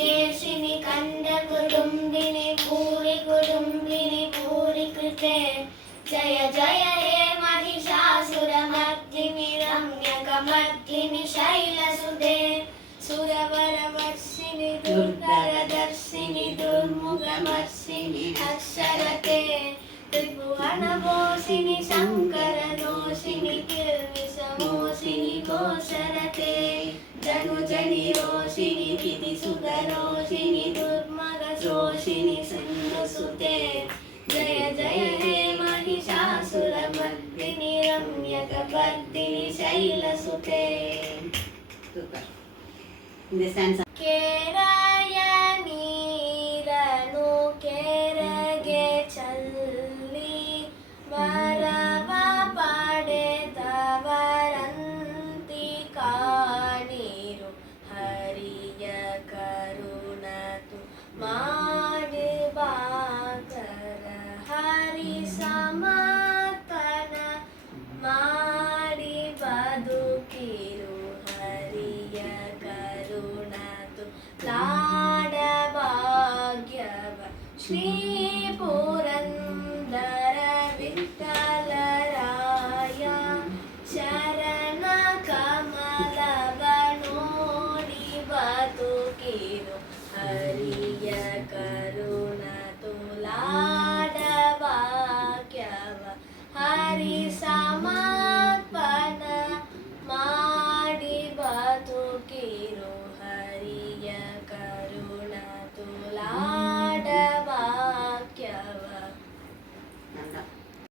हेशिनि कंद कुटुंबिनि भूरि कृते जय जय हे महिषासुरमर्दिनि रम्यकमर्दिनि शैलसुते सुरवरवर्षिणि दुर्धरदर्शिनि दुर्मुखमर्षिणि अक्षरते त्रिभुवनपोषिणि शङ्करदोषिणि किल्बिषमोषिणि घोषरते जनुजनि रोषिणि तिथिसुतरोषिणि दुर्मगशोषिणि सिन्धुसुते जय जय हे Mahishasuramardini रम्यकपर्दिनि शैलसुते. Super. In the sense of केराय नीरनु केरगे चल्ली वरव पडेतवरन्ति काणीरु हरिय करुणतु ಮಾಡಿಬಾಕರ ಹರಿ ಸಮತನ ಮಾಡಿ ಬದುಕಿರು ಹರಿಯ ಕರುಣತು ಲಾಡ ಭಾಗ್ಯವ ಶ್ರೀ ಪುರಂದರ ವಿಠಲರಾಯ ಶರಣ ಕಮಲವ ನೋಡಿ ಬದುಕಿರು ಹರಿಯ ಕರುಣತು ಲಾಡ ಭಾಗ್ಯವ ಹರಿ ಸಮರ್ಪಣ ಮಾಡಿ ಬದುಕಿರು ಹರಿಯ ಕರುಣತು ಲಾಡ ಭಾಗ್ಯವ.